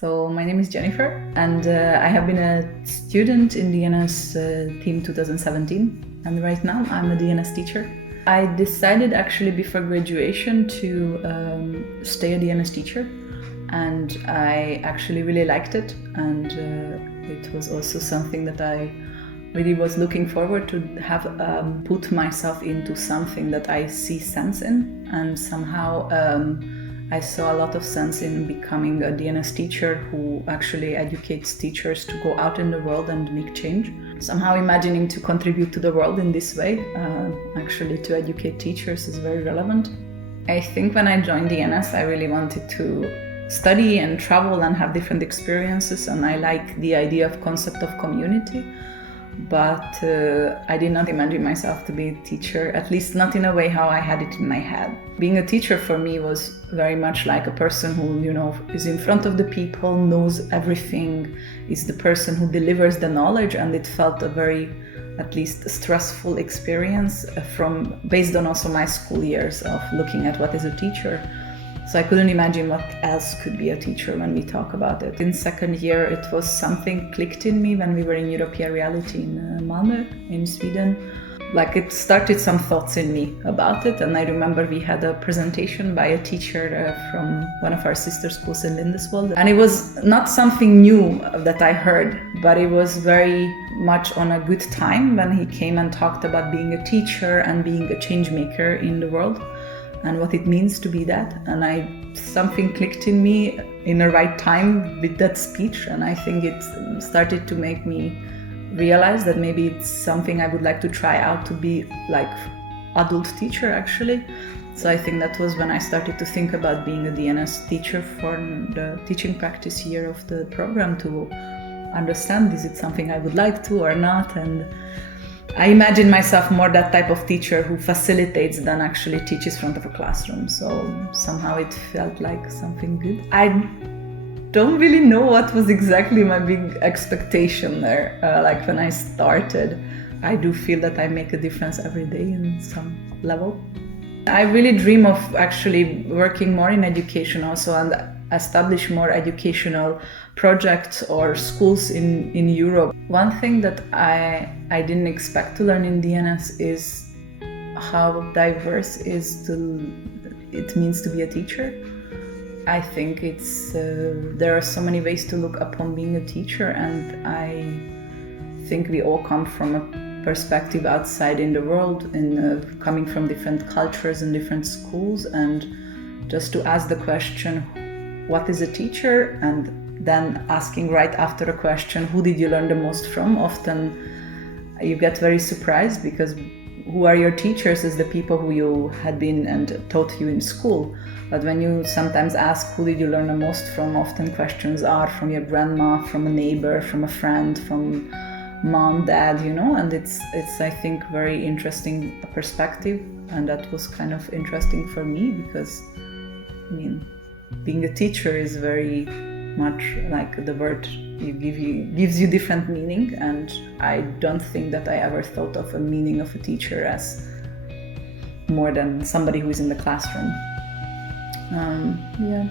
So my name is Jenifer, and I have been a student in DNS team 2017, and right now I'm a DNS teacher. I decided actually before graduation to stay a DNS teacher, and I actually really liked it, and it was also something that I really was looking forward to have put myself into something that I see sense in, and somehow I saw a lot of sense in becoming a DNS teacher who actually educates teachers to go out in the world and make change. Somehow imagining to contribute to the world in this way, actually to educate teachers, is very relevant. I think when I joined DNS, I really wanted to study and travel and have different experiences, and I like the idea of concept of community. But I did not imagine myself to be a teacher, at least not in a way how I had it in my head. Being a teacher for me was very much like a person who, is in front of the people, knows everything, is the person who delivers the knowledge, and it felt a very, at least stressful experience based on also my school years of looking at what is a teacher. So I couldn't imagine what else could be a teacher when we talk about it. In second year, it was something clicked in me when we were in European Reality in Malmö, in Sweden. Like it started some thoughts in me about it, and I remember we had a presentation by a teacher from one of our sister schools in Lindeswald. And it was not something new that I heard, but it was very much on a good time when he came and talked about being a teacher and being a change maker in the world, and what it means to be that. And something clicked in me in the right time with that speech, and I think it started to make me realize that maybe it's something I would like to try out, to be like adult teacher actually. So I think that was when I started to think about being a DNS teacher for the teaching practice year of the program, to understand, is it something I would like to or not. And I imagine myself more that type of teacher who facilitates than actually teaches front of a classroom. So somehow it felt like something good. I don't really know what was exactly my big expectation there. Like when I started, I do feel that I make a difference every day in some level. I really dream of actually working more in education also, and establish more educational projects or schools in Europe. One thing that I didn't expect to learn in DNS is how diverse it means to be a teacher. I think there are so many ways to look upon being a teacher, and I think we all come from a perspective outside in the world, and coming from different cultures and different schools, and just to ask the question, what is a teacher? And then asking right after a question, who did you learn the most from? Often you get very surprised, because who are your teachers is the people who you had been and taught you in school. But when you sometimes ask who did you learn the most from, often questions are from your grandma, from a neighbor, from a friend, from mom, dad, and it's I think very interesting perspective. And that was kind of interesting for me, because being a teacher is very much like the word gives you different meaning, and I don't think that I ever thought of a meaning of a teacher as more than somebody who is in the classroom. Yeah.